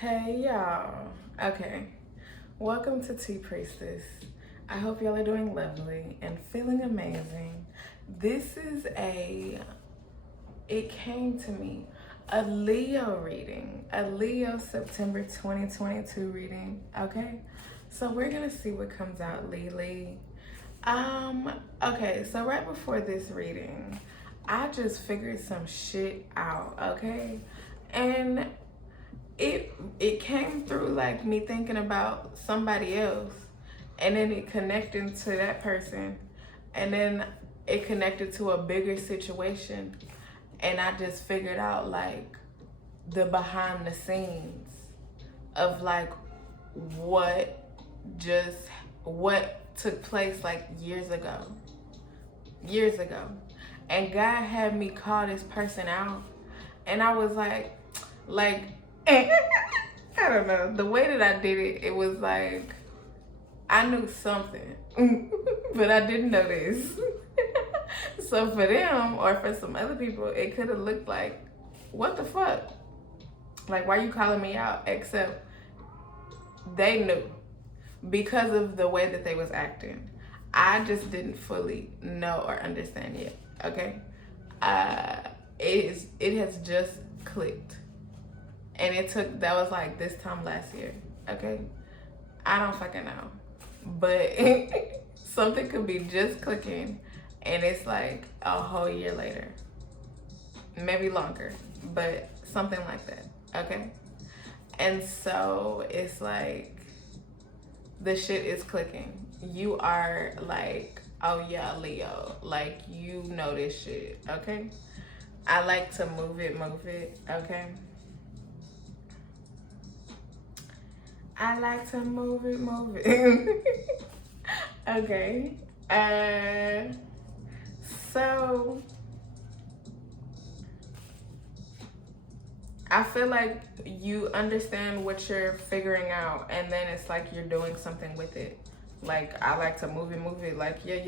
Hey y'all. Okay. Welcome to Tea Priestess. I hope y'all are doing lovely and feeling amazing. This is it came to me, a Leo reading, a Leo September 2022 reading. Okay. So we're gonna see what comes out, Lily. Okay, so right before this reading, I just figured some shit out, okay? And it came through like me thinking about somebody else, and then it connected to that person, and then it connected to a bigger situation, and I just figured out like the behind the scenes of like what just what took place like years ago, and God had me call this person out, and I was like I don't know, the way that I did it, it was like I knew something but I didn't know this. So for them or for some other people, it could have looked like, what the fuck, like, why you calling me out? Except they knew because of the way that they was acting. I just didn't fully know or understand yet. Okay. It has just clicked, and that was like this time last year. Okay. I don't fucking know, but something could be just clicking, and it's like a whole year later, maybe longer, but something like that. Okay. And so it's like the shit is clicking. You are like, oh yeah, Leo, like, you know this shit. Okay. I like to move it. Okay. I like to move it. Okay. So I feel like you understand what you're figuring out, and then it's like you're doing something with it. Like, I like to move it. Like, yeah.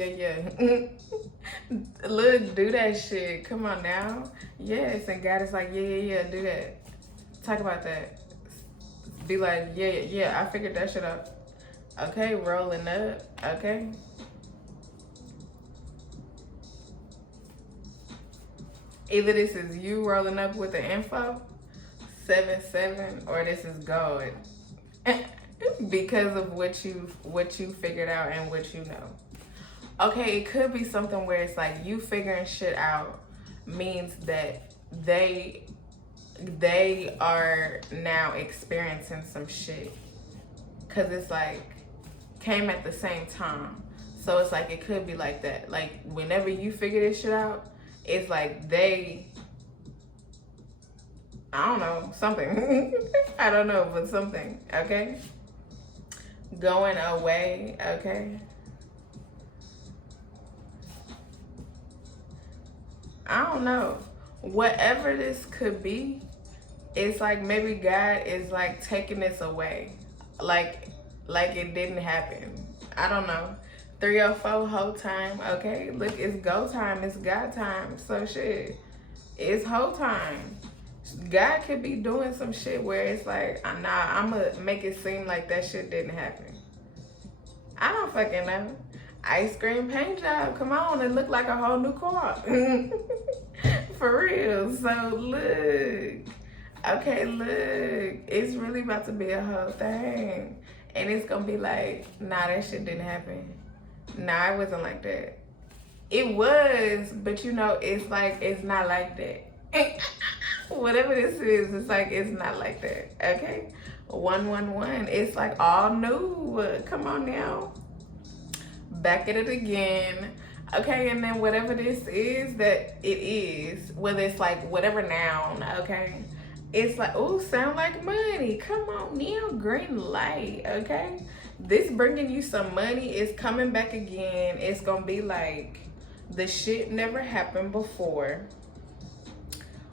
Look, do that shit. Come on now. Yes, and God is like, yeah, do that. Talk about that. Be like, yeah, I figured that shit out. Okay, rolling up. Okay. Either this is you rolling up with the info, 7-7, or this is gold. Because of what you figured out and what you know. Okay, it could be something where it's like you figuring shit out means that they are now experiencing some shit, because it's like came at the same time. So it's like it could be like that. Like, whenever you figure this shit out, it's like I don't know, something. I don't know, but something. Okay. Going away. Okay. I don't know. Whatever this could be, it's like maybe God is like taking this away. Like it didn't happen. I don't know. 304 whole time. Okay. Look, it's go time. It's God time. So shit. It's whole time. God could be doing some shit where it's like, nah, I'm gonna make it seem like that shit didn't happen. I don't fucking know. Ice cream paint job, come on, it looked like a whole new car. For real. So look, okay, look, it's really about to be a whole thing. And it's gonna be like, nah, that shit didn't happen. Nah, it wasn't like that. It was, but you know, it's like, it's not like that. Whatever this is, it's like, it's not like that. Okay. 111. It's like all new. Come on now. Back at it again. Okay, and then whatever this is that it is, whether it's like whatever noun, okay, it's like, oh, sound like money. Come on now, green light. Okay, this bringing you some money is coming back again. It's gonna be like the shit never happened before.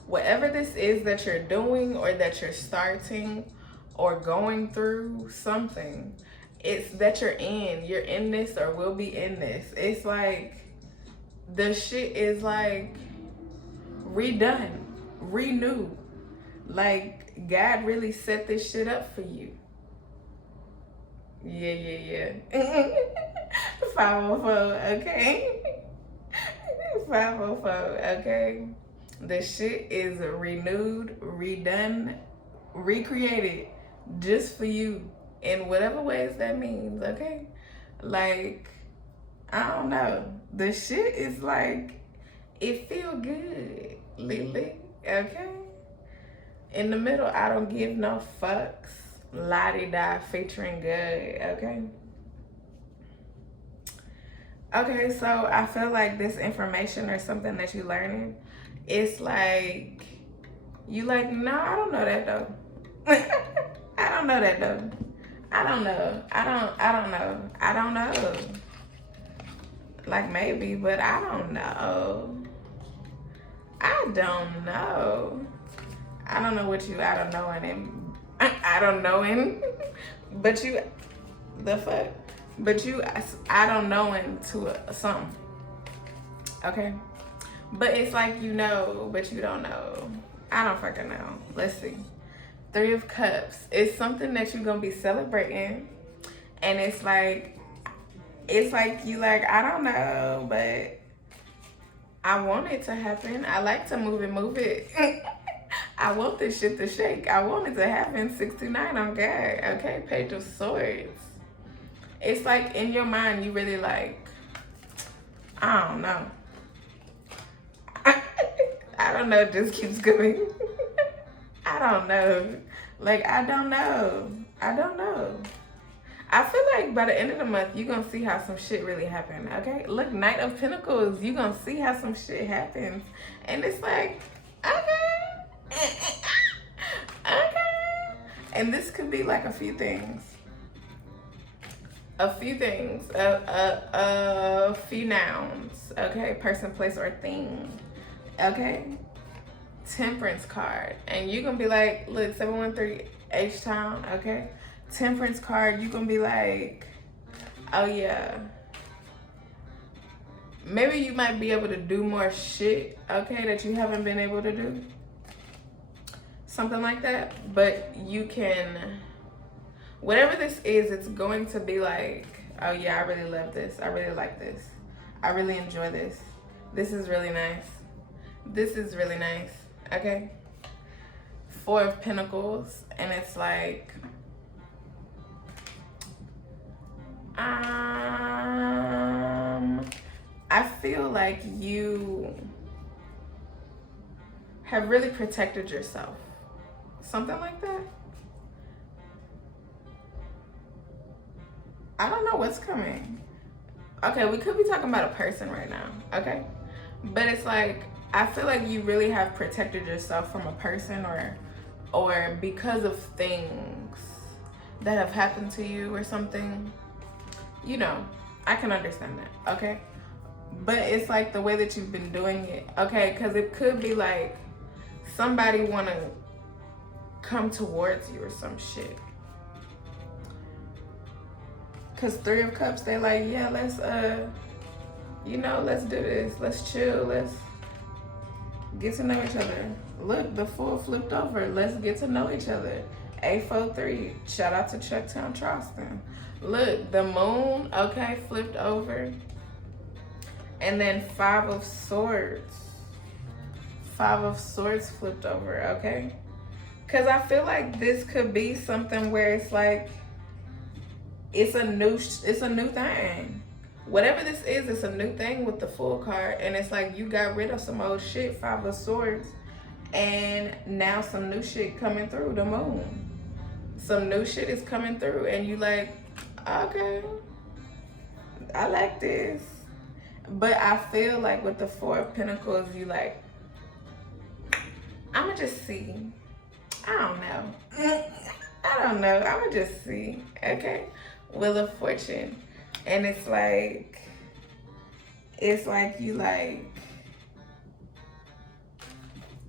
Whatever this is that you're doing or that you're starting or going through something, it's that you're in this or will be in this. It's like the shit is like redone, renewed. Like God really set this shit up for you. Yeah. 504, okay? 504, okay? The shit is renewed, redone, recreated just for you in whatever ways that means, okay? Like, I don't know. The shit is like, it feel good, Lily, okay? In the middle, I don't give no fucks. La-di-da featuring good, okay? Okay, so I feel like this information or something that you're learning, it's like, you like, no, I don't know that though. I don't know that though. I don't know. I don't know. Like maybe, but I don't know. I don't know. I don't know what you I don't know in. I don't know in. But you, the fuck? But you, I don't know into something. Okay? But it's like you know, but you don't know. I don't fucking know. Let's see. 3 of Cups. It's something that you're gonna be celebrating. And it's like you like, I don't know, but I want it to happen. I like to move it. I want this shit to shake. I want it to happen. 69 on God. Okay, Page of Swords. It's like in your mind, you really like, I don't know. I don't know, it just keeps going. I don't know. Like, I don't know. I feel like by the end of the month, you're going to see how some shit really happened, okay? Look, Knight of Pentacles, you're going to see how some shit happens. And it's like, okay. Okay. And this could be like a few things. A few nouns, okay? Person, place, or thing, okay? Temperance card. And you're going to be like, look, 713 H-Town, okay? Temperance card, you're going to be like, oh yeah. Maybe you might be able to do more shit, okay, that you haven't been able to do. Something like that. But you can, whatever this is, it's going to be like, oh yeah, I really love this. I really like this. I really enjoy this. This is really nice. This is really nice, okay? 4 of Pentacles, and it's like, I feel like you have really protected yourself. Something like that. I don't know what's coming. Okay, we could be talking about a person right now, okay? But it's like, I feel like you really have protected yourself from a person or because of things that have happened to you or something. You know, I can understand that, okay? But it's like the way that you've been doing it, okay? Because it could be like somebody want to come towards you or some shit. Because 3 of Cups, they like, yeah, let's, you know, let's do this. Let's chill. Let's get to know each other. Look, the Fool flipped over. Let's get to know each other. 843, shout out to Chucktown, Charleston. Look, the Moon, okay, flipped over. And then 5 of Swords. 5 of Swords flipped over, okay? Because I feel like this could be something where it's like, it's a new thing. Whatever this is, it's a new thing with the Fool card. And it's like you got rid of some old shit, 5 of Swords. And now some new shit coming through, the Moon. Some new shit is coming through and you like, okay, I like this. But I feel like with the 4 of Pentacles, you like, I'ma just see. I don't know. I'ma just see, okay? Wheel of Fortune. And it's like you like,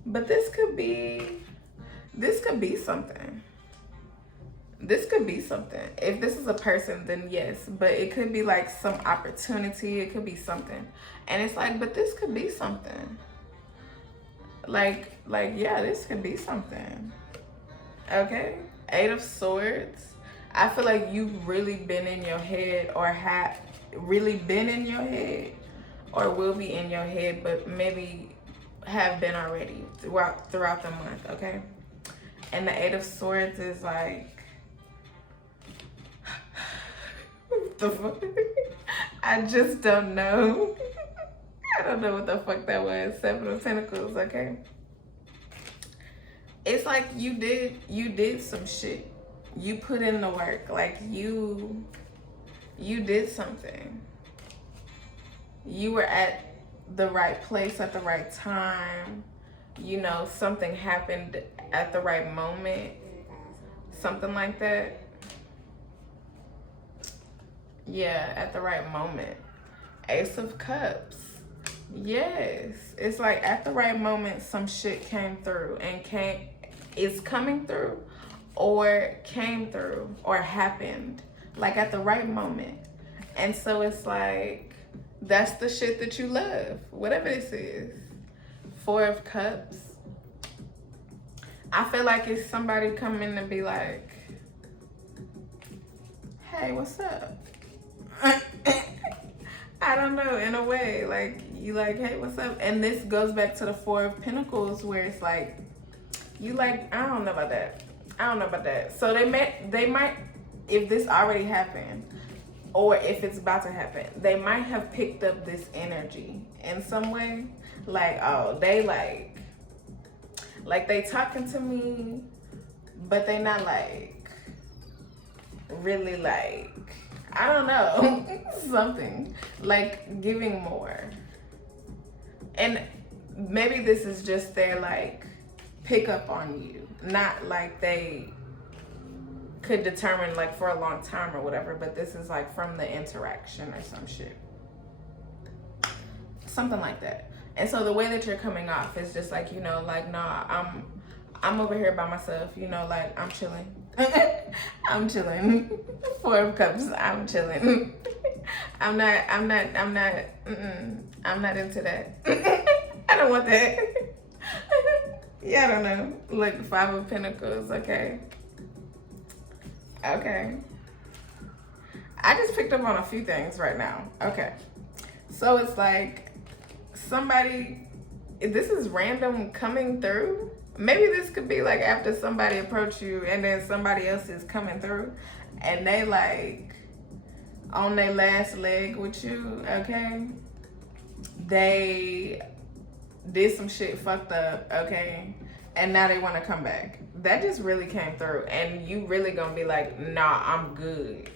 but this could be something. This could be something. If this is a person, then yes. But it could be like some opportunity. It could be something. And it's like, but this could be something. Like, yeah, this could be something. Okay? Eight of Swords. I feel like you've really been in your head, or have really been in your head, or will be in your head, but maybe have been already throughout the month, okay? And the Eight of Swords is like, what the fuck? I just don't know. I don't know what the fuck that was. Seven of Pentacles, okay? It's like you did some shit. You put in the work. Like you did something. You were at the right place at the right time. You know, something happened at the right moment. Something like that. Yeah, at the right moment. Ace of Cups. Yes. It's like at the right moment some shit came through and is coming through, or came through, or happened. Like at the right moment. And so it's like, that's the shit that you love. Whatever this is. Four of Cups. I feel like it's somebody coming to be like, hey, what's up? I don't know, in a way, like, you like, hey, what's up? And this goes back to the Four of Pentacles, where it's like, you like, I don't know about that. I don't know about that. So they might, if this already happened, or if it's about to happen, they might have picked up this energy in some way. Like, oh, they like they talking to me, but they not like, really like, I don't know, something. Like giving more. And maybe this is just their like pick up on you. Not like they could determine like for a long time or whatever, but this is like from the interaction or some shit. Something like that. And so the way that you're coming off is just like, you know, like, nah, I'm over here by myself, you know, like I'm chilling. I'm chilling. Four of Cups, I'm chilling. I'm not into that. I don't want that. Yeah, I don't know. Look, Five of Pentacles, okay. Okay. I just picked up on a few things right now. Okay. So it's like somebody, this is random coming through. Maybe this could be like after somebody approached you and then somebody else is coming through and they like on their last leg with you, okay? They did some shit fucked up, okay? And now they want to come back. That just really came through and you really gonna be like, nah, I'm good.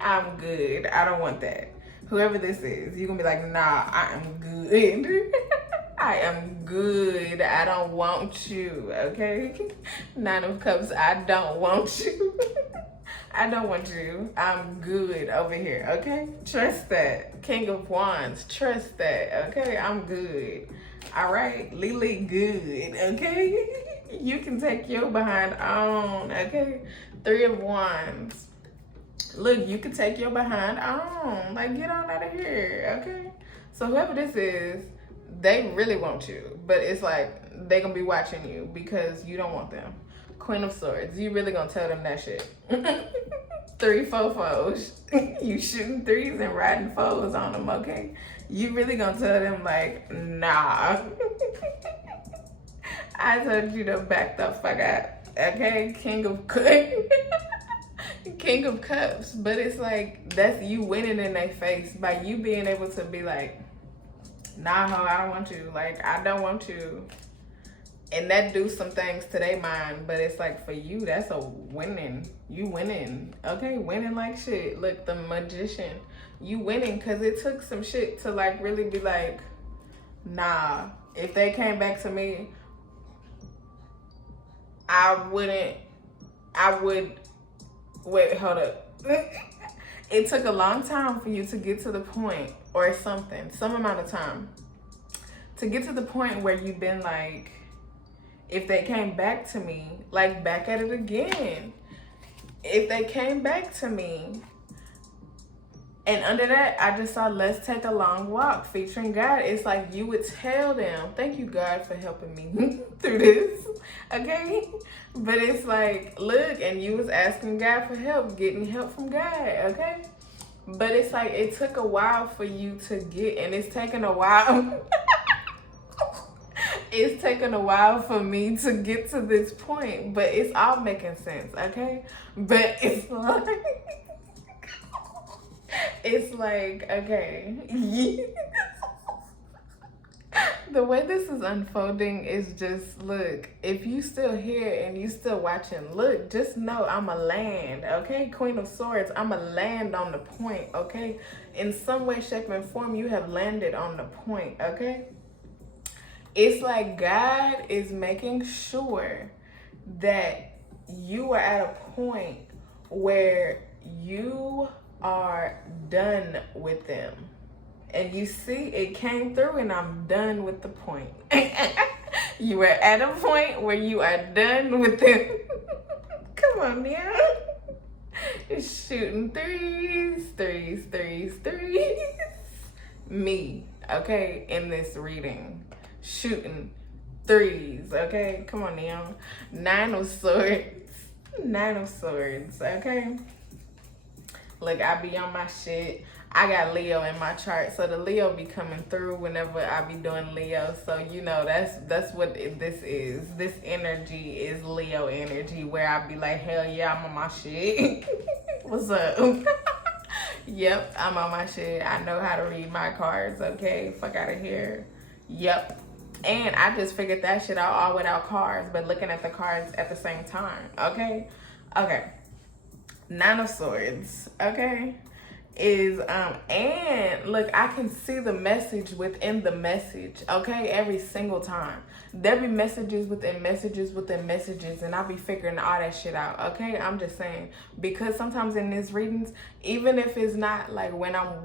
I'm good. I don't want that. Whoever this is, you're gonna be like, nah, I am good. I am good. I don't want you, okay? Nine of Cups, I don't want you. I don't want you. I'm good over here, okay? Trust that. King of Wands, trust that, okay? I'm good. All right? Lily, good, okay? You can take your behind on, okay? Three of Wands. Look, you can take your behind on. Like, get on out of here, okay? So whoever this is, they really want you. But it's like, they gonna be watching you because you don't want them. Queen of Swords, you really gonna tell them that shit. 3 fofos. You shooting threes and riding foes on them, okay? You really gonna tell them like, nah. I told you to back the fuck up, okay? King of Cups, but it's like, that's you winning in their face by you being able to be like, nah, ho, I don't want you. Like, I don't want you. And that do some things to their mind, but it's like for you, that's a winning. You winning, okay? Winning like shit. Look, the Magician, you winning because it took some shit to like really be like, nah. If they came back to me, I would, wait, hold up. It took a long time for you to get to the point, or something, some amount of time, to get to the point where you've been like, if they came back to me, like back at it again. If they came back to me And under that, I just saw Let's Take a Long Walk featuring God. It's like you would tell them, thank you, God, for helping me through this, okay? But it's like, look, and you was asking God for help, getting help from God, okay? But it's like, it took a while for you to get, and it's taken a while. It's taken a while for me to get to this point, but it's all making sense, okay? But it's like... It's like, okay. The way this is unfolding is just, look, if you still here and you still watching, look, just know I'm a land, okay? Queen of Swords, I'm a land on the point, okay? In some way, shape, and form, you have landed on the point, okay? It's like God is making sure that you are at a point where you are done with them. And you see, it came through and I'm done with the point. You are at a point where you are done with them. Come on now. Shooting threes. Me, okay, in this reading. Shooting threes, okay? Come on now. 9 of Swords, okay? Look, I be on my shit. I got Leo in my chart, so the Leo be coming through whenever I be doing Leo. So you know that's what this is. This energy is Leo energy, where I be like, hell yeah, I'm on my shit. What's up? Yep, I'm on my shit. I know how to read my cards. Okay, fuck out of here. Yep. And I just figured that shit out all without cards, but looking at the cards at the same time. Okay. 9 of Swords, okay, is and look, I can see the message within the message, okay, every single time. There be messages within messages within messages, and I'll be figuring all that shit out, okay? I'm just saying, because sometimes in these readings, even if it's not like when I'm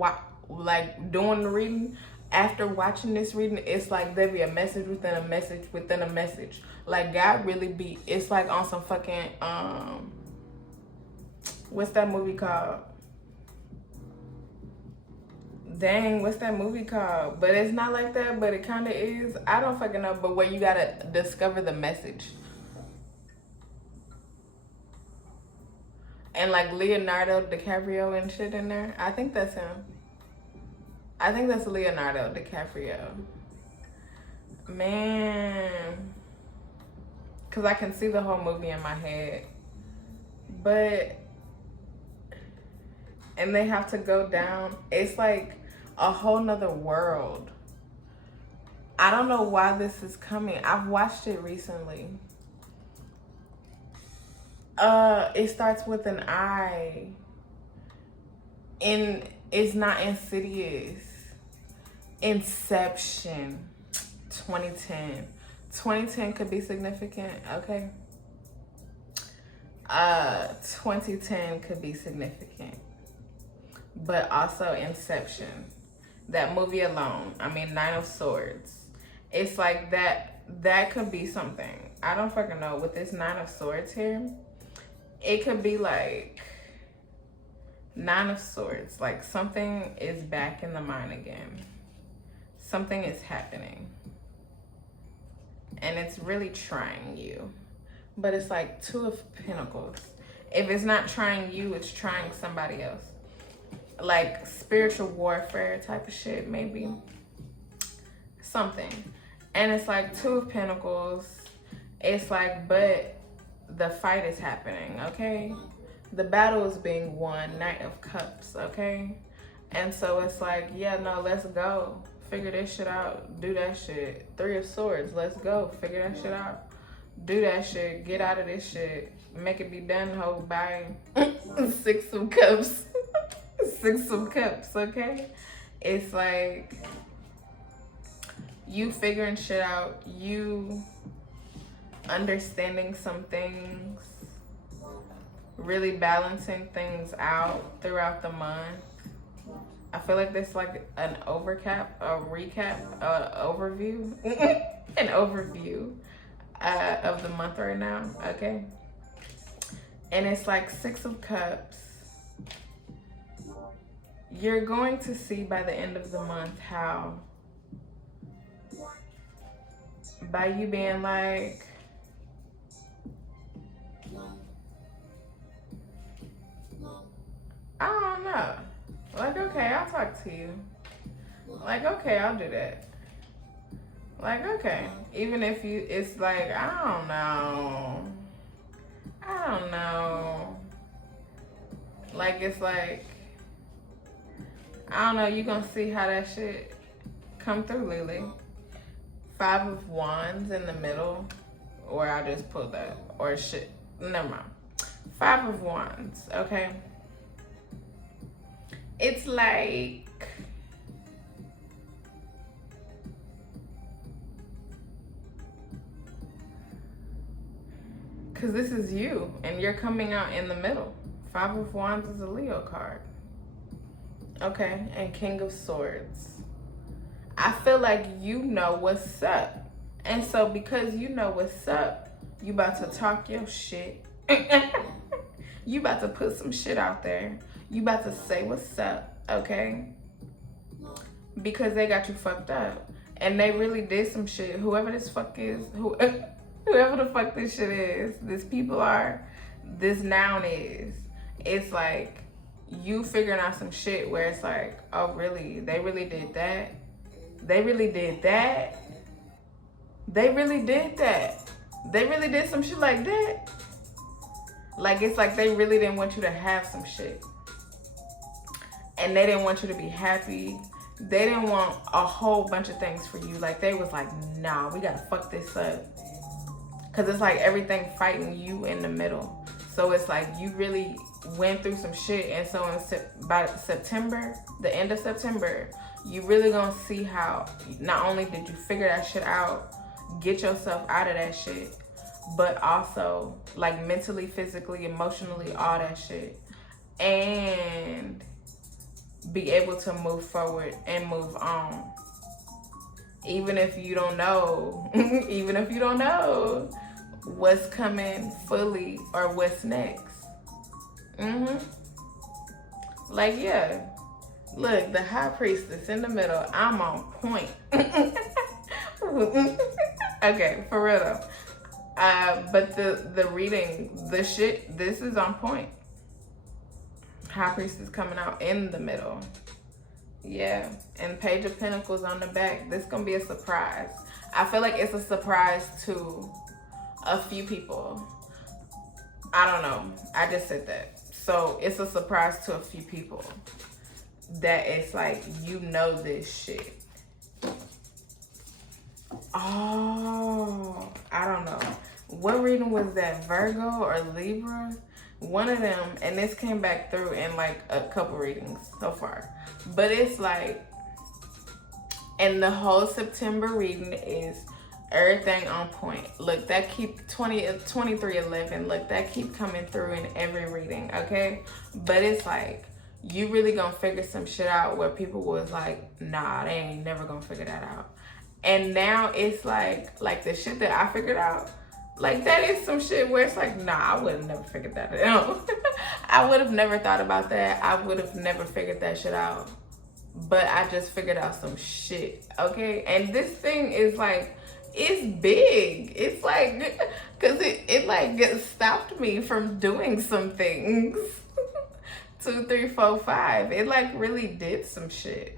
like doing the reading, after watching this reading, it's like there be a message within a message within a message. Like God really be, it's like on some fucking what's that movie called? Dang, what's that movie called? But it's not like that, but it kind of is. I don't fucking know, but where you gotta discover the message. And like Leonardo DiCaprio and shit in there. I think that's him. I think that's Leonardo DiCaprio. Man. Because I can see the whole movie in my head. But... and they have to go down. It's like a whole nother world. I don't know why this is coming. I've watched it recently. It starts with an I. And it's not Insidious. Inception. 2010. 2010 could be significant, okay? 2010 could be significant. But also Inception, that movie alone. I mean, 9 of Swords. It's like that could be something. I don't fucking know. With this 9 of Swords here, it could be like 9 of Swords. Like something is back in the mind again. Something is happening. And it's really trying you. But it's like 2 of Pentacles. If it's not trying you, it's trying somebody else. Like spiritual warfare type of shit, maybe. Something. And it's like 2 of Pentacles. It's like, but the fight is happening, okay? The battle is being won. Knight of Cups, okay? And so it's like, yeah, no, let's go. Figure this shit out. Do that shit. 3 of Swords, let's go. Figure that shit out. Do that shit. Get out of this shit. Make it be done, ho. Bye. 6 of Cups. 6 of Cups, okay? It's like you figuring shit out, you understanding some things, really balancing things out throughout the month. I feel like there's like an overview, an overview of the month right now, okay? And it's like 6 of Cups. you're going to see by the end of the month how, by you being like, I don't know, like, okay, I'll talk to you. Like, okay, I'll do that. Like, okay, even if you, it's like, I don't know. Like, it's like, I don't know, you gonna see how that shit come through, Lily. 5 of Wands in the middle, or I just pulled that, or shit, never mind. 5 of Wands, okay? It's like, because this is you, and you're coming out in the middle. 5 of Wands is a Leo card. Okay, and King of Swords. I feel like you know what's up. And so because you know what's up, you about to talk your shit. You about to put some shit out there. You about to say what's up, okay? Because they got you fucked up. And they really did some shit. Whoever this fuck is, whoever the fuck this shit is, this people are, this noun is. It's like you figuring out some shit where it's like, oh really? They really did that? They really did that? They really did that? They really did some shit like that? Like, it's like they really didn't want you to have some shit. And they didn't want you to be happy. They didn't want a whole bunch of things for you. Like, they was like, nah, we gotta fuck this up. Cause it's like everything fighting you in the middle. So it's like you really went through some shit. And so by September, the end of September, you really gonna see how not only did you figure that shit out, get yourself out of that shit, but also like mentally, physically, emotionally, all that shit. And be able to move forward and move on. Even if you don't know, even if you don't know what's coming fully or what's next. Like, yeah. Look, the High Priestess in the middle. I'm on point. Okay, for real though. But the reading, the shit, this is on point. High Priestess coming out in the middle. Yeah, and Page of Pentacles on the back. This gonna be a surprise. I feel like it's a surprise to a few people. I don't know. I just said that. So it's a surprise to a few people that it's like, you know this shit. Oh, I don't know. What reading was that? Virgo or Libra? One of them, and this came back through in like a couple readings so far. But it's like, and the whole September reading is everything on point. Look, that keep 2311. Look, that keep coming through in every reading, okay? But it's like, you really gonna figure some shit out where people was like, nah, they ain't never gonna figure that out. And now it's like the shit that I figured out, like that is some shit where it's like, nah, I would have never figured that out. I would have never thought about that. I would have never figured that shit out. But I just figured out some shit, okay? And this thing is like, it's big. It's like, cause it like stopped me from doing some things. 2, 3, 4, 5. It like really did some shit.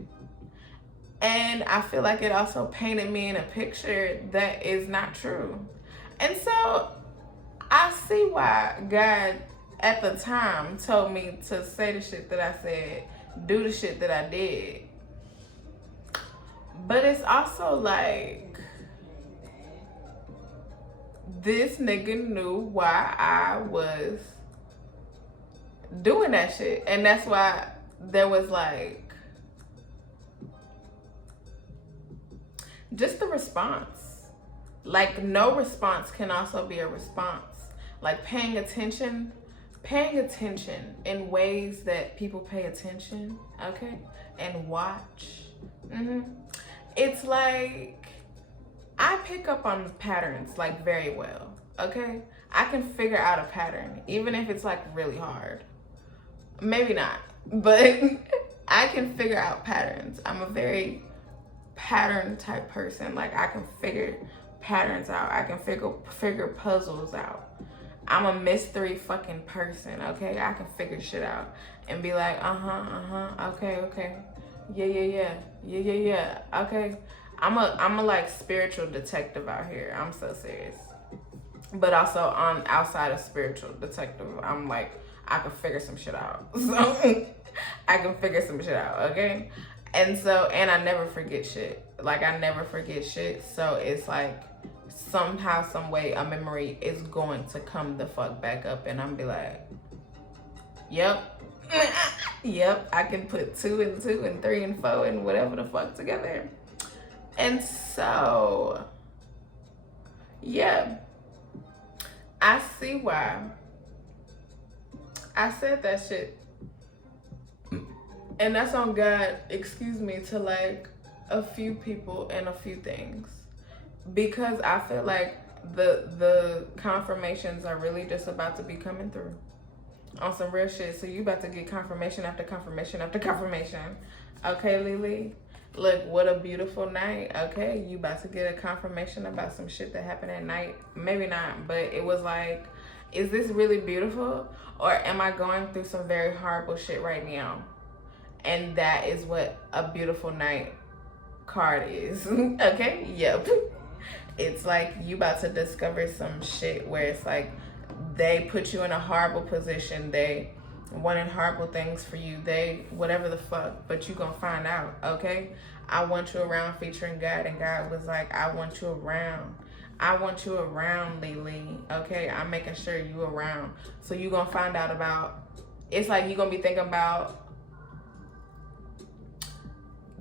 And I feel like it also painted me in a picture that is not true. And so I see why God at the time told me to say the shit that I said, do the shit that I did. But it's also like, this nigga knew why I was doing that shit. And that's why there was like, just the response. Like, no response can also be a response. Like, paying attention in ways that people pay attention, okay? And watch. It's like, I pick up on patterns, like, very well, okay? I can figure out a pattern, even if it's, like, really hard. Maybe not, but I can figure out patterns. I'm a very pattern type person. Like, I can figure patterns out. I can figure puzzles out. I'm a mystery fucking person, okay? I can figure shit out and be like, okay. Yeah. Okay. I'm a like spiritual detective out here. I'm so serious. But also on outside of spiritual detective, I'm like, I can figure some shit out. So I can figure some shit out, okay? And so, and I never forget shit. Like, I never forget shit. So it's like, somehow, some way, a memory is going to come the fuck back up, and I'm be like, yep. Yep, I can put 2 and 2 and 3 and 4 and whatever the fuck together. And so, yeah, I see why I said that shit. And that's on God, excuse me, to like a few people and a few things. Because I feel like the confirmations are really just about to be coming through on some real shit. So you about to get confirmation after confirmation after confirmation. Okay, Lily? Look, what a beautiful night. Okay, you about to get a confirmation about some shit that happened at night. Maybe not, but it was like, is this really beautiful? Or am I going through some very horrible shit right now? And that is what a beautiful night card is. Okay, yep. It's like you about to discover some shit where it's like they put you in a horrible position. They wanted horrible things for you. They, whatever the fuck, but you gonna find out, okay? I want you around featuring God, and God was like, I want you around. I want you around, Lily, okay? I'm making sure you around. So you gonna find out about, it's like you gonna be thinking about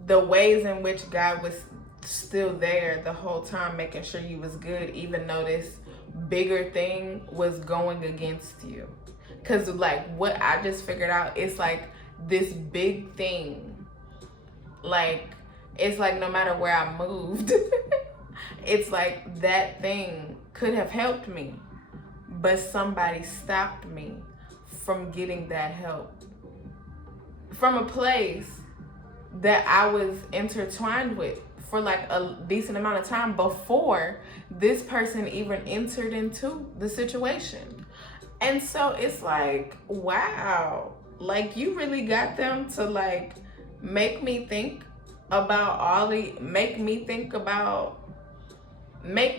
the ways in which God was still there the whole time, making sure you was good, even though this bigger thing was going against you. Because like what I just figured out, it's like this big thing, like it's like no matter where I moved it's like that thing could have helped me, but somebody stopped me from getting that help from a place that I was intertwined with for like a decent amount of time before this person even entered into the situation. And so it's like, wow, like you really got them to like make me think about all the, make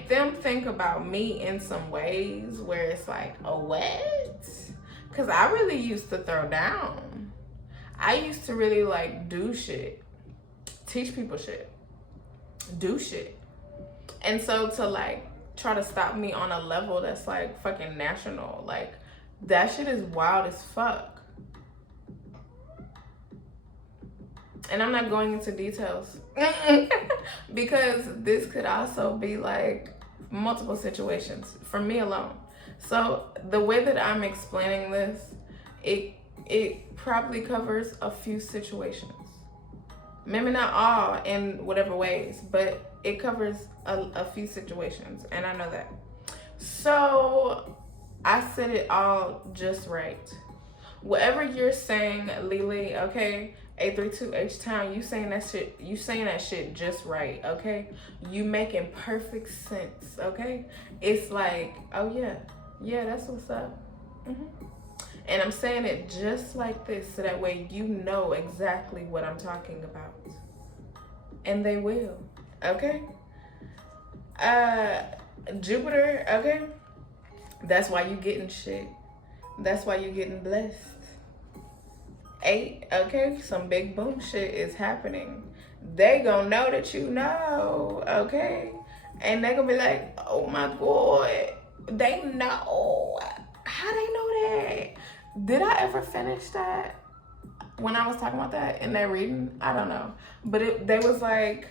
them think about me in some ways where it's like, oh, what? Because I really used to throw down. I used to really like do shit, teach people shit, do shit. And so to like try to stop me on a level that's like fucking national, like that shit is wild as fuck. And I'm not going into details because this could also be like multiple situations for me alone. So the way that I'm explaining this, it probably covers a few situations. Maybe not all in whatever ways, but it covers a few situations, and I know that. So I said it all just right. Whatever you're saying, Lily, okay, 832H Town, you saying that shit just right, okay? You making perfect sense, okay? It's like, oh yeah, that's what's up. And I'm saying it just like this, so that way you know exactly what I'm talking about. And they will, okay? Jupiter, okay? That's why you getting shit. That's why you getting blessed. 8, okay? Some big boom shit is happening. They gonna know that you know, okay? And they gonna be like, oh my God, they know. How they know that? Did I ever finish that when I was talking about that in that reading? I don't know. But they was like,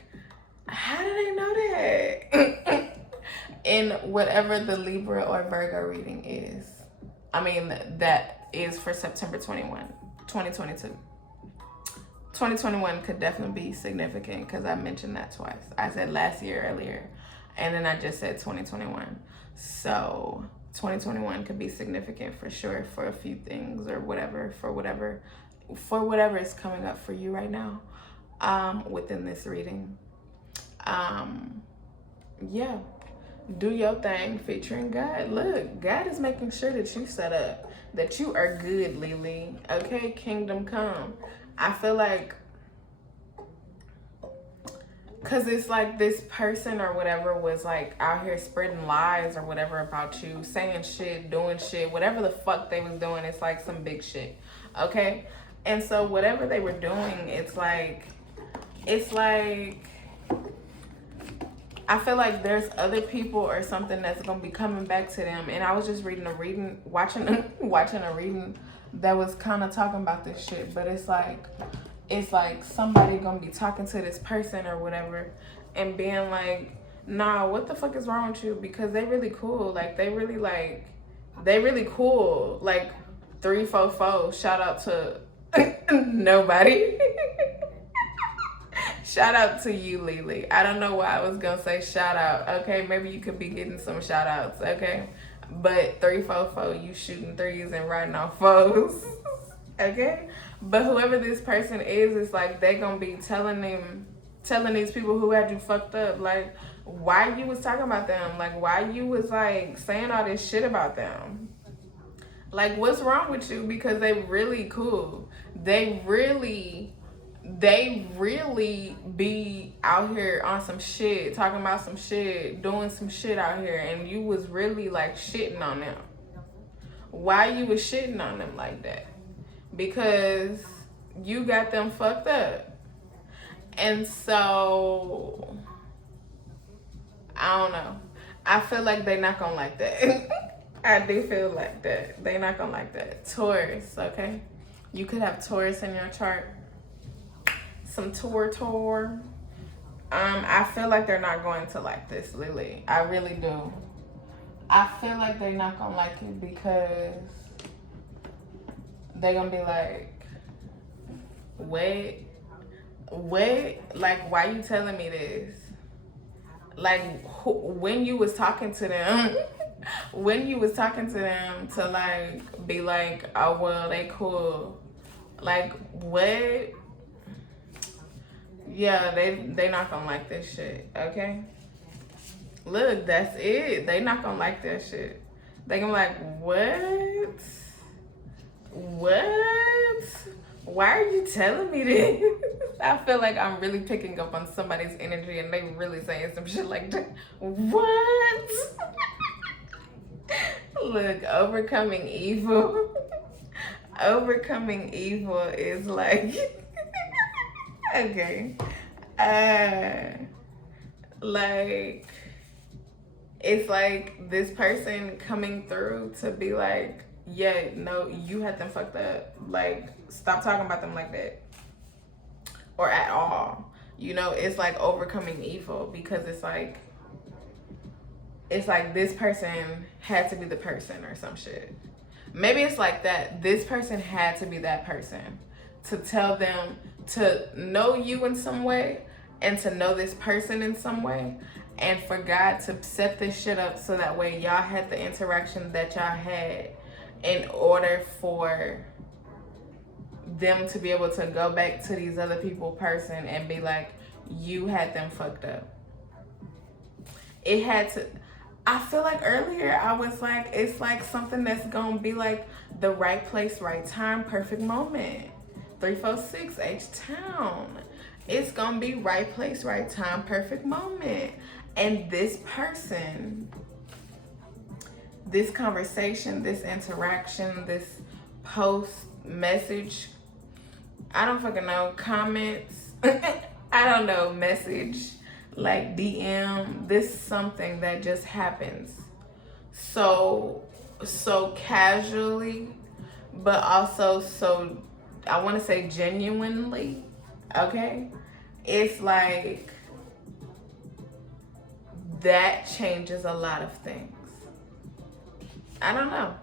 how do they know that? In whatever the Libra or Virgo reading is. I mean, that is for September 21, 2022. 2021 could definitely be significant because I mentioned that twice. I said last year earlier, and then I just said 2021. So 2021 could be significant for sure for a few things or whatever, for whatever for whatever is coming up for you right now, within this reading. Yeah, do your thing featuring God. Look, God is making sure that you set up, that you are good, Lily. Okay, kingdom come. I feel like, because it's like this person or whatever was like out here spreading lies or whatever about you, saying shit, doing shit, whatever the fuck they was doing. It's like some big shit, okay? And so whatever they were doing, it's like I feel like there's other people or something that's gonna be coming back to them. And I was just watching a reading that was kind of talking about this shit. But it's like somebody gonna be talking to this person or whatever and being like, nah, what the fuck is wrong with you? Because they really cool. Like, they really cool. Like, 344, shout out to nobody. Shout out to you, Lily. I don't know why I was gonna say shout out. Okay, maybe you could be getting some shout outs, okay? But 344, you shooting threes and writing off foes. Okay? But whoever this person is, it's like they gonna be telling these people who had you fucked up, like, why you was talking about them, like, why you was like saying all this shit about them. Like, what's wrong with you? Because they really cool. They really be out here on some shit, talking about some shit, doing some shit out here, and you was really like shitting on them. Why you was shitting on them like that? Because you got them fucked up. And so, I don't know. I feel like they not gonna like that. I do feel like that. They not gonna like that. Taurus, okay? You could have Taurus in your chart. Some Taur. I feel like they're not going to like this, Lily. I really do. I feel like they're not gonna like it because they're gonna be like, what? Like, why you telling me this? Like, when you was talking to them, to like be like, oh well, they cool. Like, what? Yeah, they not gonna like this shit, okay? Look, that's it. They not gonna like that shit. They gonna be like, what? What? Why are you telling me this? I feel like I'm really picking up on somebody's energy and they really saying some shit like that. What? Look, overcoming evil. Overcoming evil is like, okay. Like, it's like this person coming through to be like, yeah, no, you had them fucked up. Like, stop talking about them like that. Or at all. You know, it's like overcoming evil because it's like this person had to be the person or some shit. Maybe it's like that. This person had to be that person to tell them to know you in some way and to know this person in some way, and for God to set this shit up so that way y'all had the interaction that y'all had in order for them to be able to go back to these other people person and be like, you had them fucked up. It had to. I feel like earlier I was like, it's like something that's gonna be like the right place, right time, perfect moment. 346 H-Town. It's gonna be right place, right time, perfect moment. And this person, this conversation, this interaction, this post, message, I don't fucking know, comments, I don't know, message, like DM, this is something that just happens so casually, but also so, I want to say genuinely, okay? It's like that changes a lot of things. I don't know.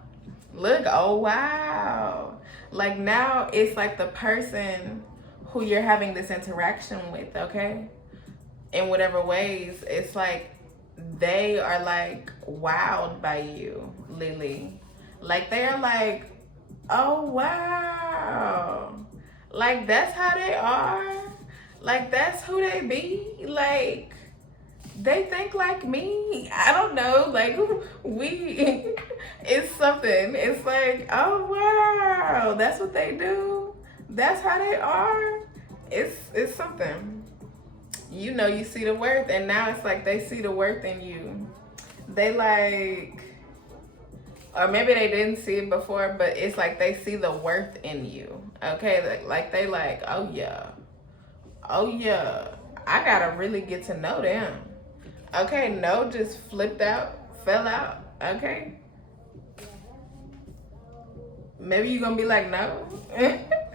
Look, oh wow. Like now it's like the person who you're having this interaction with, okay? In whatever ways, it's like they are like wowed by you, Lily. Like they are like, oh wow. Like, that's how they are. Like, that's who they be. Like, they think like me. I don't know. Like, we, it's something. It's like, oh, wow. That's what they do. That's how they are. It's something. You know, you see the worth, and now it's like they see the worth in you. They like, or maybe they didn't see it before, but it's like they see the worth in you. Okay, like they like, oh yeah, I gotta really get to know them. Okay, no, just flipped out, fell out. Okay, maybe you're gonna be like, no,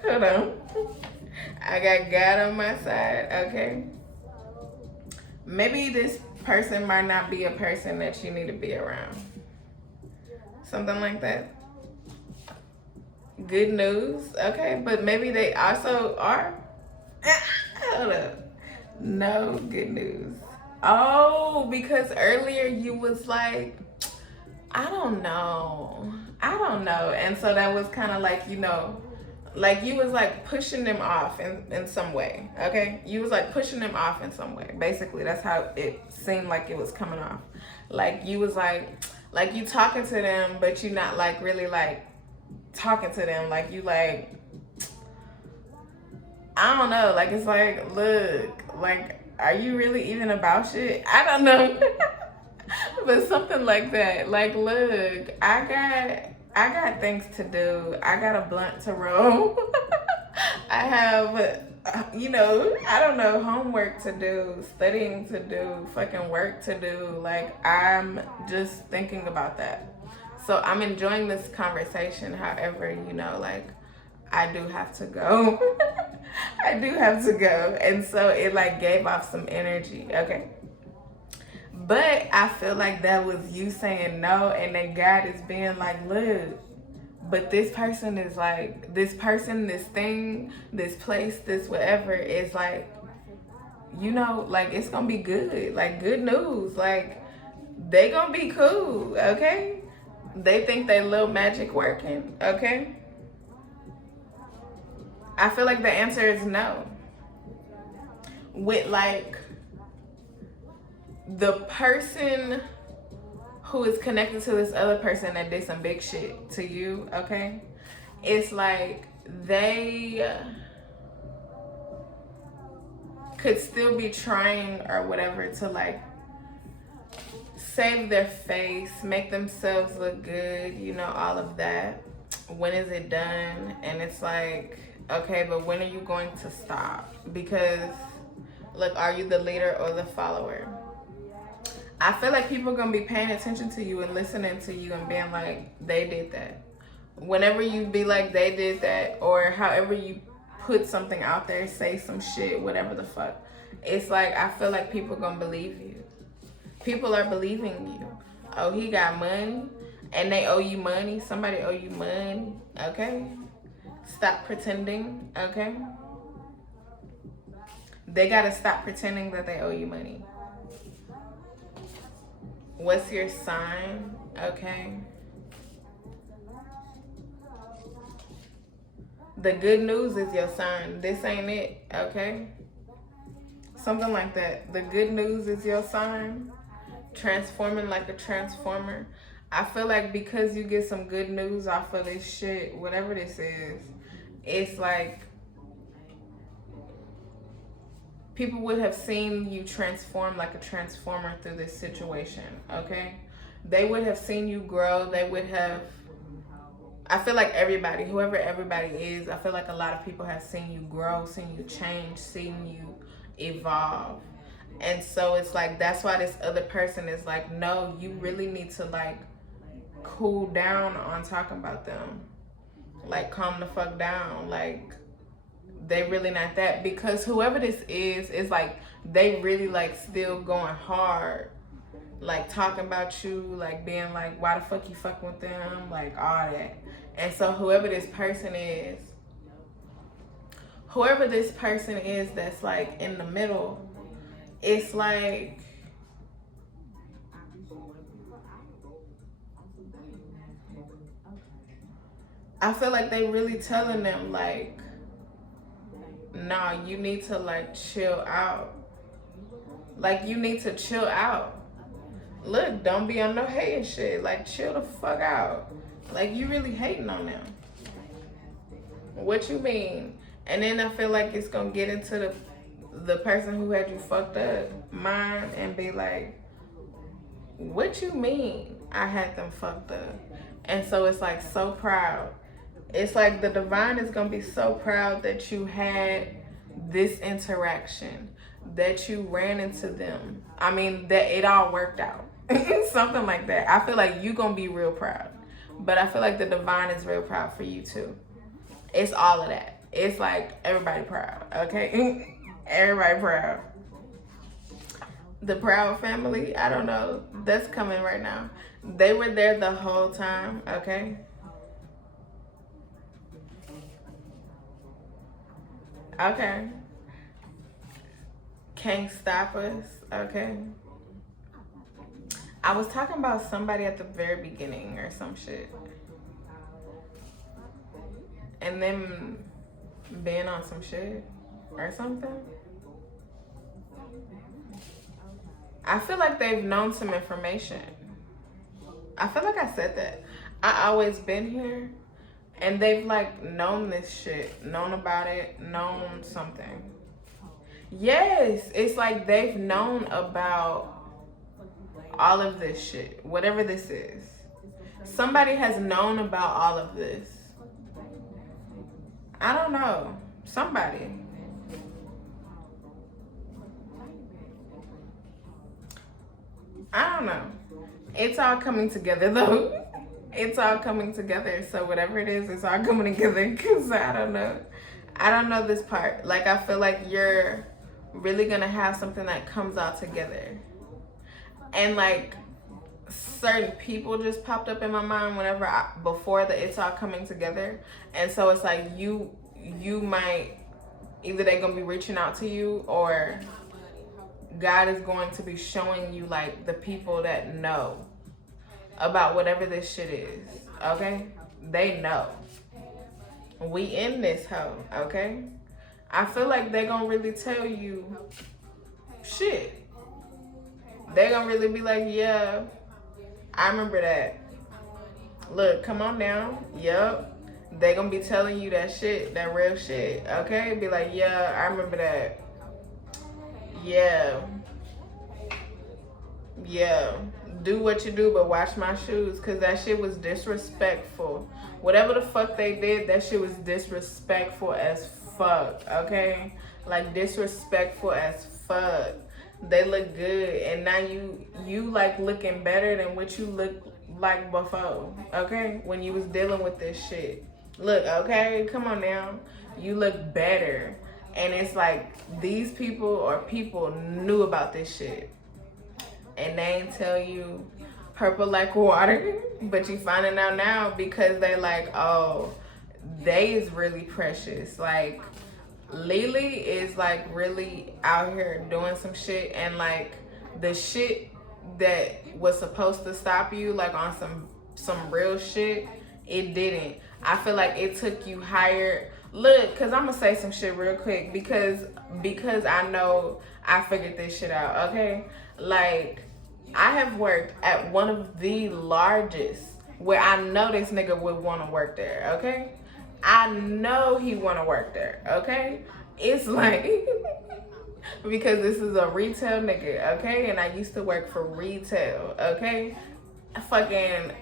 hold on, I got God on my side. Okay, maybe this person might not be a person that you need to be around. Something like that. Good news. Okay, but maybe they also are. Hold up. No good news. Oh, because earlier you was like, I don't know. And so that was kind of like, you know, like you was like pushing them off in some way. Okay, you was like pushing them off in some way. Basically, that's how it seemed like it was coming off. Like you was like you talking to them, but you not like really like talking to them. Like you like, I don't know. Like it's like, look, like, are you really even about shit? I don't know. But something like that. Like, look, I got things to do. I got a blunt to roll. I have, you know, I don't know, homework to do, studying to do, fucking work to do. Like, I'm just thinking about that. So I'm enjoying this conversation. However, you know, like, I do have to go. I do have to go. And so it like gave off some energy. Okay. But I feel like that was you saying no, and then God is being like, look, but this person is like, this person, this thing, this place, this whatever is like, you know, like it's gonna be good. Like good news. Like they gonna be cool, okay? They think they little magic working, okay? I feel like the answer is no. With like the person who is connected to this other person that did some big shit to you, okay? It's like they could still be trying or whatever to like save their face, make themselves look good, you know, all of that. When is it done? And it's like, okay, but when are you going to stop? Because look, are you the leader or the follower? I feel like people are going to be paying attention to you and listening to you and being like, they did that. Whenever you be like, they did that, or however you put something out there, say some shit, whatever the fuck. It's like, I feel like people are going to believe you. People are believing you. Oh, he got money and they owe you money. Somebody owe you money. Okay. Stop pretending. Okay. They got to stop pretending that they owe you money. What's your sign? Okay. The good news is your sign. This ain't it. Okay. Something like that. The good news is your sign. Transforming like a transformer. I feel like because you get some good news off of this shit, whatever this is, it's like people would have seen you transform like a transformer through this situation, okay? They would have seen you grow. They would have, I feel like everybody, whoever everybody is, I feel like a lot of people have seen you grow, seen you change, seen you evolve. And so it's like, that's why this other person is like, no, you really need to like cool down on talking about them. Like calm the fuck down. Like they really not that, because whoever this is like, they really like still going hard, like talking about you, like being like, why the fuck you fucking with them, like all that. And so whoever this person is that's like in the middle, it's like, I feel like they really telling them like, No, you need to like chill out. Like you need to chill out. Look, don't be on no hating shit. Like chill the fuck out. Like you really hating on them. What you mean? And then I feel like it's gonna get into the person who had you fucked up mind and be like, what you mean I had them fucked up? And so it's like so proud. It's like the divine is gonna be so proud that you had this interaction, that you ran into them. I mean, that it all worked out. Something like that. I feel like you gonna be real proud. But I feel like the divine is real proud for you too. It's all of that. It's like everybody proud, okay? Everybody proud. The Proud family, I don't know. That's coming right now. They were there the whole time, okay? Okay. Can't stop us, okay? I was talking about somebody at the very beginning or some shit. And then being on some shit or something. I feel like they've known some information. I feel like I said that. I always been here and they've like known this shit, known about it, known something. Yes, it's like they've known about all of this shit, whatever this is. Somebody has known about all of this. I don't know. Somebody. I don't know. It's all coming together though. It's all coming together. So whatever it is, it's all coming together. Cause I don't know. I don't know this part. Like I feel like you're really gonna have something that comes out together. And like certain people just popped up in my mind whenever before it's all coming together. And so it's like you might, either they're gonna be reaching out to you or God is going to be showing you like the people that know about whatever this shit is, okay? They know. We in this hoe, okay? I feel like they gonna really tell you shit. They gonna really be like, yeah, I remember that. Look, come on now. Yup. They gonna be telling you that shit, that real shit, okay? Be like, yeah, I remember that. Yeah. Yeah. Do what you do, but watch my shoes, because that shit was disrespectful. Whatever the fuck they did, that shit was disrespectful as fuck, okay? Like, disrespectful as fuck. They look good, and now you like looking better than what you look like before, okay? When you was dealing with this shit. Look, okay? Come on now. You look better. And it's like these people or people knew about this shit. And they ain't tell you purple like water. But you finding out now because they like, oh, they is really precious. Like, Lily is like really out here doing some shit. And like the shit that was supposed to stop you, like on some real shit, it didn't. I feel like it took you higher. Look, because I'm going to say some shit real quick because I know I figured this shit out, okay? Like, I have worked at one of the largest where I know this nigga would want to work there, okay? I know he want to work there, okay? It's like, because this is a retail nigga, okay? And I used to work for retail, okay? Fucking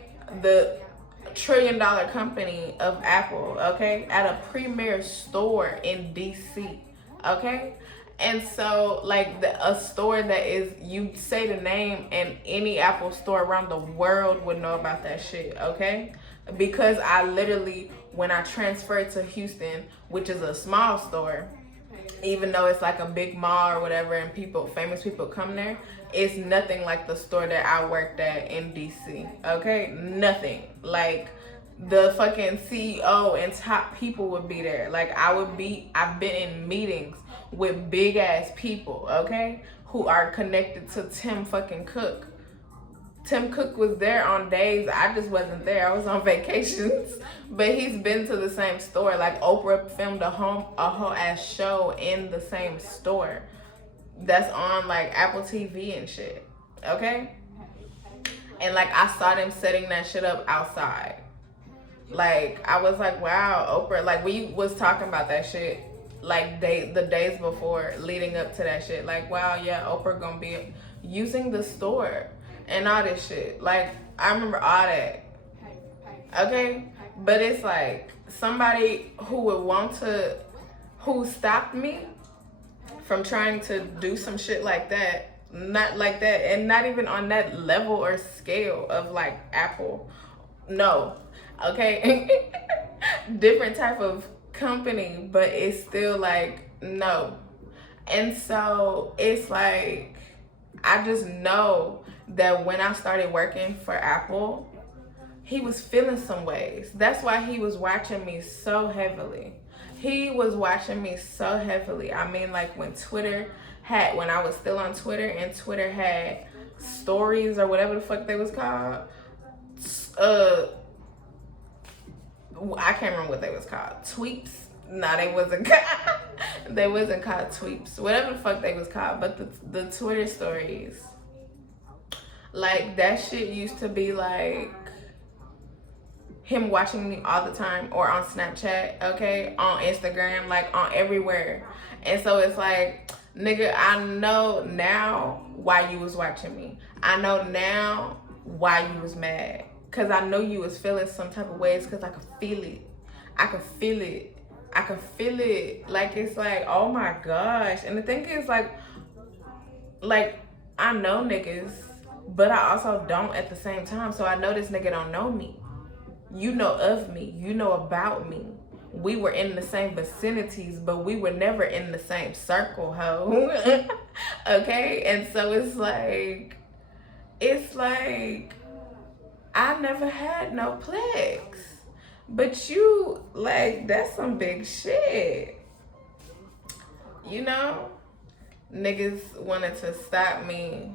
the $1 trillion company of Apple, okay, at a premier store in DC, okay? And so like a store that is, you say the name and any Apple store around the world would know about that shit, okay? Because I literally, when I transferred to Houston, which is a small store, even though it's like a big mall or whatever and famous people come there, it's nothing like the store that I worked at in DC, okay? Nothing. Like, the fucking CEO and top people would be there. Like, I've been in meetings with big ass people, okay? Who are connected to Tim fucking Cook. Tim Cook was there on days I just wasn't there. I was on vacations. But he's been to the same store. Like Oprah filmed a whole ass show in the same store. That's on like Apple TV and shit. Okay? And like I saw them setting that shit up outside. Like I was like, wow, Oprah. Like we was talking about that shit like the days before leading up to that shit. Like, wow, yeah, Oprah gonna be using the store and all this shit. Like I remember all that. Okay? But it's like somebody who stopped me from trying to do some shit like that. Not like that, and not even on that level or scale of like Apple. No. Okay? Different type of company, but it's still like, no. And so it's like, I just know that when I started working for Apple, he was feeling some ways. That's why he was watching me so heavily. He was watching me so heavily. I mean, like when I was still on Twitter and Twitter had stories or whatever the fuck they was called. I can't remember what they was called. Tweets? No, they wasn't called. They wasn't called tweets. Whatever the fuck they was called. But the Twitter stories. Like that shit used to be like him watching me all the time, or on Snapchat, okay, on Instagram, like on everywhere. And so it's like, nigga, I know now why you was watching me. I know now why you was mad. Cause I know you was feeling some type of ways, cause I could feel it. I could feel it. I could feel it. Like it's like, oh my gosh. And the thing is like I know niggas, but I also don't at the same time. So I know this nigga don't know me. You know of me. You know about me. We were in the same vicinities, but we were never in the same circle, ho. Okay? And so it's like, I never had no plex. But you, like, that's some big shit. You know? Niggas wanted to stop me.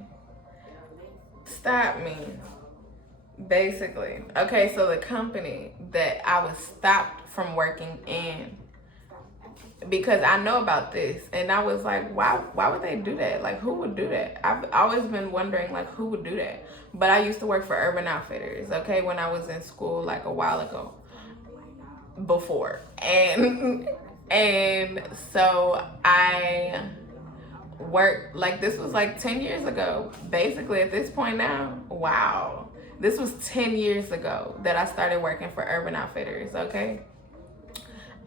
Basically. Okay, so the company that I was stopped from working in, because I know about this, and I was like, why would they do that? Like, who would do that? I've always been wondering, like, who would do that? But I used to work for Urban Outfitters, okay, when I was in school, like, a while ago. Before. And so I worked, like, this was like 10 years ago, basically, at this point now. Wow. This was 10 years ago that I started working for Urban Outfitters, okay?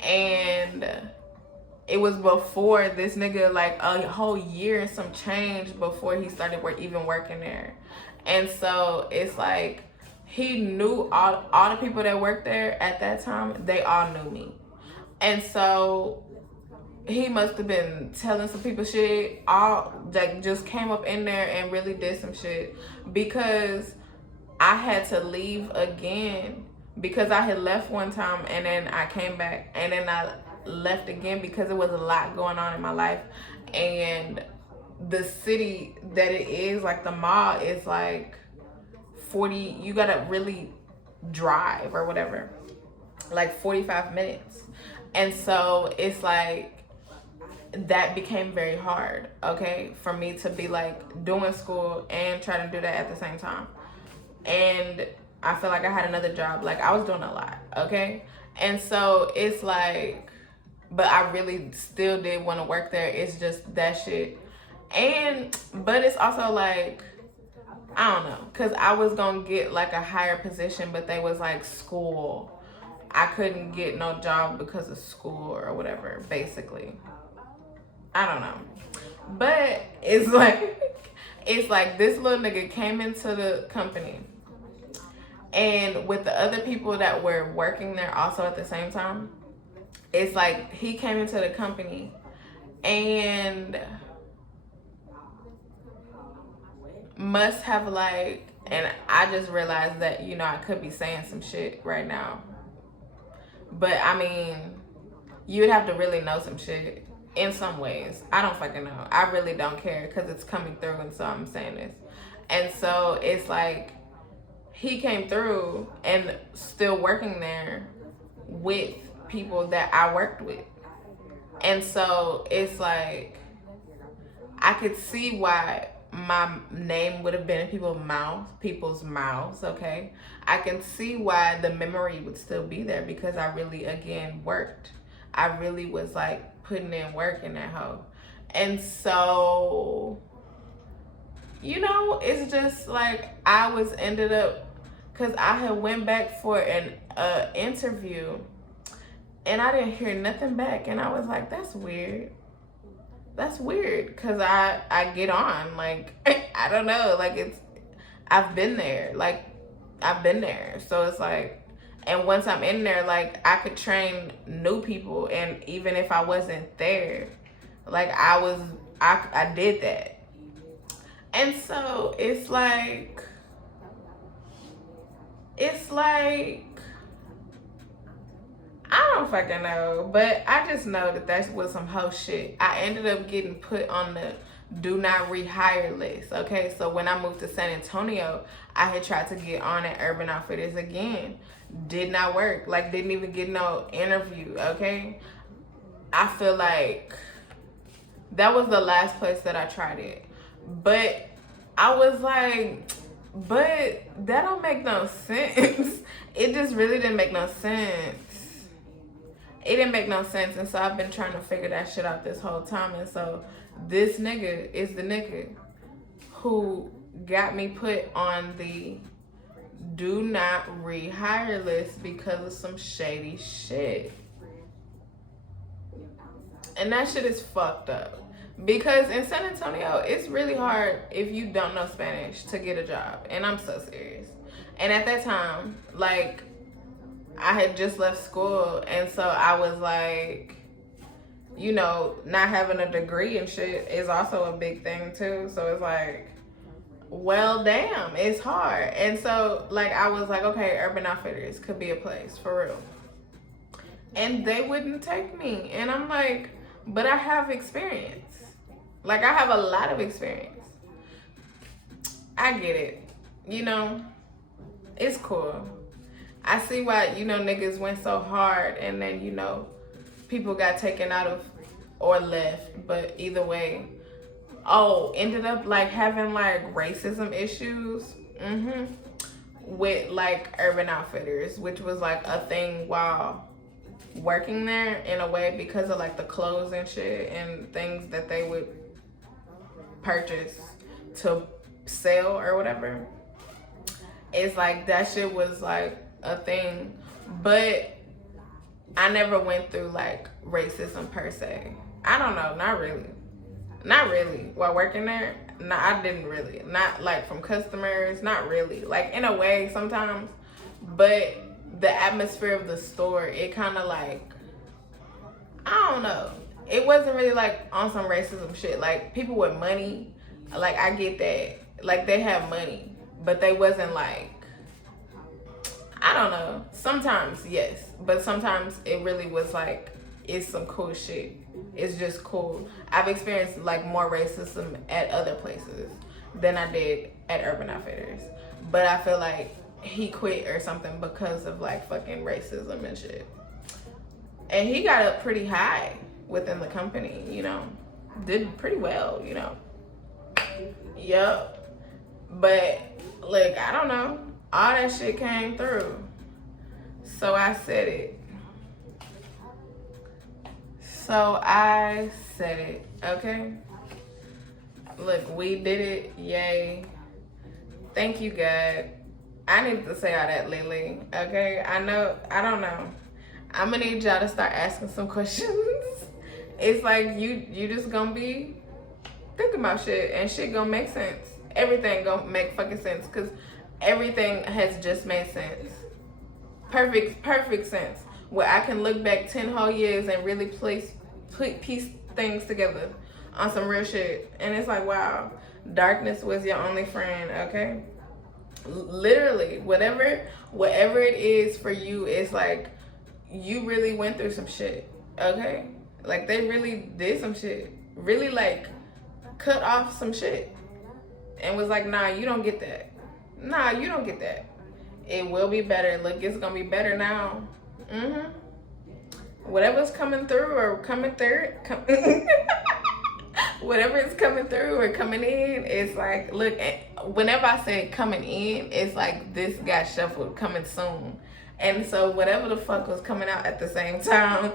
And it was before this nigga, like a whole year and some change before he started even working there. And so it's like, he knew all the people that worked there at that time, they all knew me. And so he must have been telling some people shit, all that just came up in there and really did some shit, because I had to leave again, because I had left one time and then I came back, and then I left again because it was a lot going on in my life. And the city that it is, like the mall, is like 40, you gotta really drive or whatever, like 45 minutes. And so it's like, that became very hard, okay, for me to be like doing school and trying to do that at the same time. And I feel like I had another job. Like, I was doing a lot, okay? And so it's like, but I really still did want to work there. It's just that shit. But it's also like, I don't know, because I was going to get like a higher position, but they was like school. I couldn't get no job because of school or whatever, basically. I don't know. But it's like this little nigga came into the company, and with the other people that were working there also at the same time, it's like he came into the company and must have like, and I just realized that, you know, I could be saying some shit right now, but I mean, you'd have to really know some shit in some ways. I don't fucking know. I really don't care, because it's coming through, and so I'm saying this. And so it's like he came through and still working there with people that I worked with. And so it's like I could see why my name would have been in people's mouths, okay? I can see why the memory would still be there because I really, again, worked. I really was like putting in work in that hoe. And so, you know, it's just like I was ended up, because I had went back for an interview and I didn't hear nothing back. And I was like, that's weird. That's weird, because I get on, like, I don't know, like, I've been there, like, I've been there, so it's like, and once I'm in there, like, I could train new people, and even if I wasn't there, like, I did that. And so it's like, I don't fucking know, but I just know that was some hoe shit. I ended up getting put on the do not rehire list, okay? So when I moved to San Antonio, I had tried to get on at Urban Outfitters again. Did not work, like didn't even get no interview, okay? I feel like that was the last place that I tried it. But I was like, but that don't make no sense. It just really didn't make no sense. It didn't make no sense, and so I've been trying to figure that shit out this whole time. And so this nigga is the nigga who got me put on the do not rehire list because of some shady shit. And that shit is fucked up. Because in San Antonio, it's really hard if you don't know Spanish to get a job. And I'm so serious. And at that time, like, I had just left school, and so I was like, you know, not having a degree and shit is also a big thing too. So it's like, well, damn, it's hard. And so, like, I was like, okay, Urban Outfitters could be a place, for real. And they wouldn't take me. And I'm like, but I have experience. Like, I have a lot of experience. I get it. You know, it's cool. I see why, you know, niggas went so hard and then, you know, people got taken out of or left. But either way, ended up like having like racism issues with like Urban Outfitters, which was like a thing while working there in a way because of like the clothes and shit and things that they would purchase to sell or whatever. It's like that shit was like a thing, but I never went through like racism per se. I don't know, not really while working there. No, I didn't really, not like from customers, not really, like in a way sometimes, but the atmosphere of the store, it kind of like, I don't know, it wasn't really like on some racism shit. Like people with money, like I get that, like they have money, but they wasn't like, I don't know, sometimes yes, but sometimes it really was like, it's some cool shit. It's just cool. I've experienced like more racism at other places than I did at Urban Outfitters. But I feel like he quit or something because of like fucking racism and shit. And he got up pretty high within the company, you know. Did pretty well, you know. Yup. But like, I don't know. All that shit came through. So I said it. So I said it, okay? Look, we did it, yay. Thank you, God. I need to say all that lately, okay? I don't know. I'm gonna need y'all to start asking some questions. It's like you just gonna be thinking about shit and shit gonna make sense. Everything gonna make fucking sense because everything has just made sense. Perfect sense. Where I can look back 10 whole years and really piece things together on some real shit. And it's like, wow, darkness was your only friend, okay? Literally, whatever it is for you, it's like, you really went through some shit, okay? Like, they really did some shit. Really, like, cut off some shit. and was like, nah, you don't get that. Nah, you don't get that. It will be better. Look, it's gonna be better now. Whatever's coming through or coming through, whatever is coming through or coming in, it's like, look, whenever I say coming in, it's like this got shuffled, coming soon. And so whatever the fuck was coming out at the same time,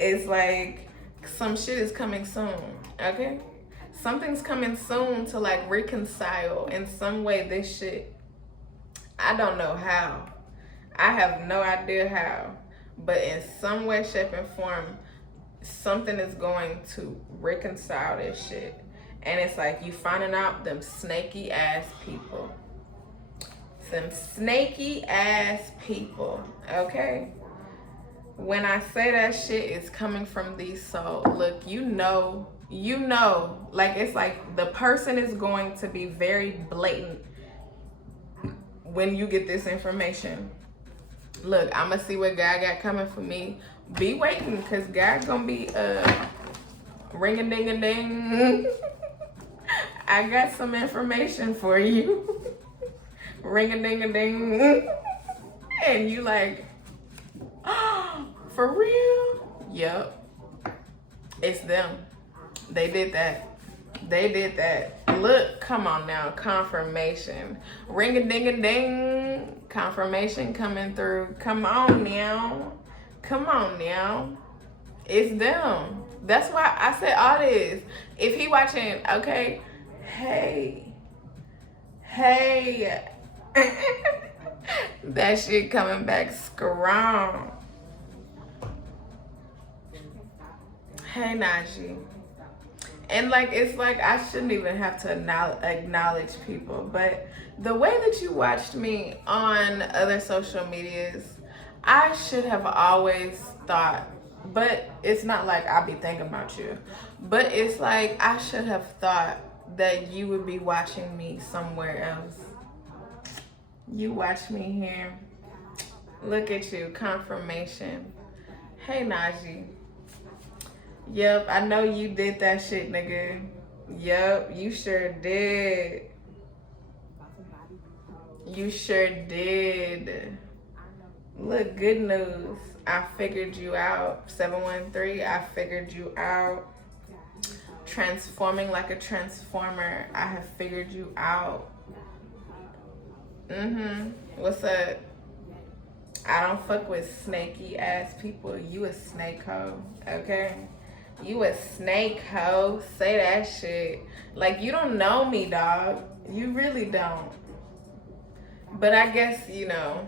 it's like some shit is coming soon, okay? Something's coming soon to like reconcile in some way this shit. I don't know how. I have no idea how. But in some way, shape, and form, something is going to reconcile this shit. And it's like you finding out them snaky ass people. Some snaky ass people, okay? When I say that shit is coming from these souls, look, you know, like it's like the person is going to be very blatant when you get this information. Look, I'ma see what God got coming for me. Be waiting, because God gonna be ring-a-ding-a-ding. I got some information for you. Ring-a-ding-a-ding. And you like, oh, for real? Yep. It's them. They did that. They did that. Look, come on now. Confirmation. Ring-a-ding-a-ding. Confirmation coming through. Come on now. Come on now. It's them. That's why I said all this. If he watching, okay. Hey. That shit coming back strong. Hey, Najee. And like, it's like I shouldn't even have to acknowledge people, but the way that you watched me on other social medias, I should have always thought, but it's not like I be thinking about you, but it's like I should have thought that you would be watching me somewhere else. You watch me here. Look at you, confirmation. Hey, Najee. Yep, I know you did that shit, nigga. Yep, you sure did. You sure did. Look, good news. I figured you out. 713, I figured you out. Transforming like a transformer, I have figured you out. What's up? I don't fuck with snaky ass people. You a snake hoe, okay? You a snake hoe. Say that shit. Like, you don't know me, dog. You really don't. But I guess, you know,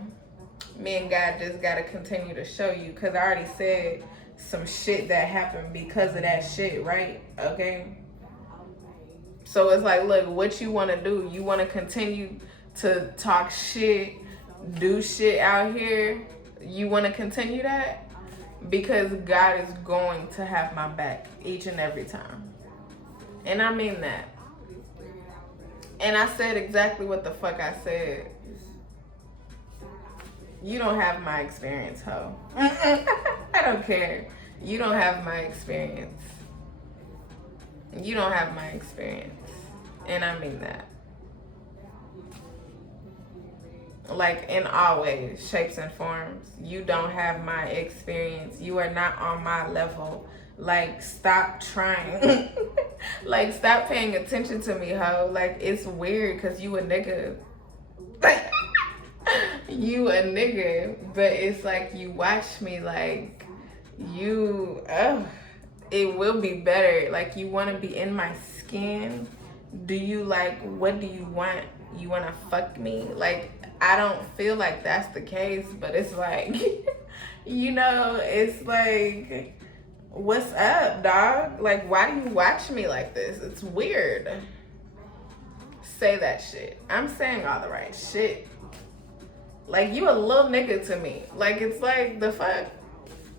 me and God just gotta continue to show you, because I already said some shit that happened because of that shit, right? Okay? So it's like, look, what you want to do? You want to continue to talk shit, do shit out here? You want to continue that? Because God is going to have my back each and every time. And I mean that. And I said exactly what the fuck I said. You don't have my experience, ho. I don't care. You don't have my experience. You don't have my experience. And I mean that. Like, in all ways, shapes and forms. You don't have my experience. You are not on my level. Like, stop trying. Like, stop paying attention to me, ho. Like, it's weird because you a nigga. You a nigga. But it's like you watch me like you, it will be better. Like, you want to be in my skin. Do you like, what do you want? You want to fuck me? Like, I don't feel like that's the case, but it's like, you know, it's like, what's up, dog? Like, why do you watch me like this? It's weird. Say that shit. I'm saying all the right shit. Like, you a little nigga to me. Like, it's like, the fuck?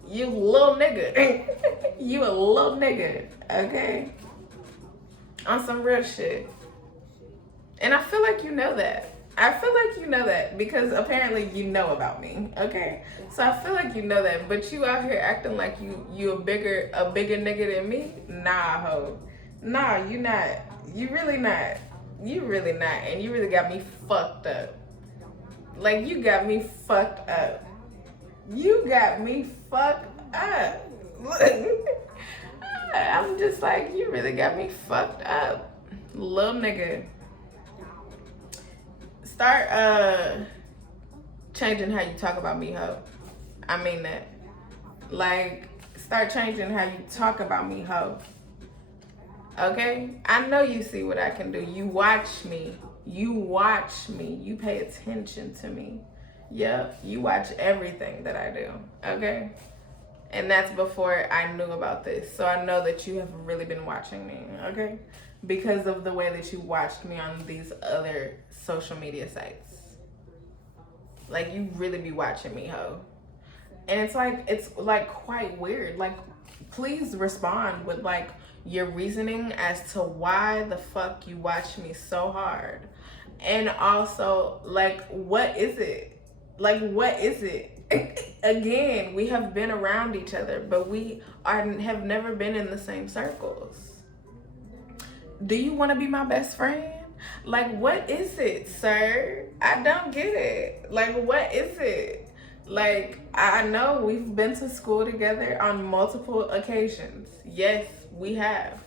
You little nigga. You a little nigga, okay? On some real shit. And I feel like you know that. I feel like you know that because apparently you know about me, okay? So I feel like you know that, but you out here acting like you a bigger nigga than me? Nah, ho. Nah, you not. You really not. You really not, and you really got me fucked up. Like, you got me fucked up. You got me fucked up. I'm just like, you really got me fucked up. Little nigga. Start changing how you talk about me, ho. I mean that. Like, start changing how you talk about me, ho. Okay? I know you see what I can do. You watch me. You watch me. You pay attention to me. Yep, you watch everything that I do. Okay? And that's before I knew about this. So I know that you have really been watching me. Okay? Because of the way that you watched me on these other social media sites. Like, you really be watching me, ho. And it's like quite weird. Like, please respond with like your reasoning as to why the fuck you watch me so hard. And also, like, what is it? Like, what is it? Again, we have been around each other, but we have never been in the same circles. Do you want to be my best friend? Like, what is it, sir? I don't get it. Like, what is it? Like, I know we've been to school together on multiple occasions. Yes, we have.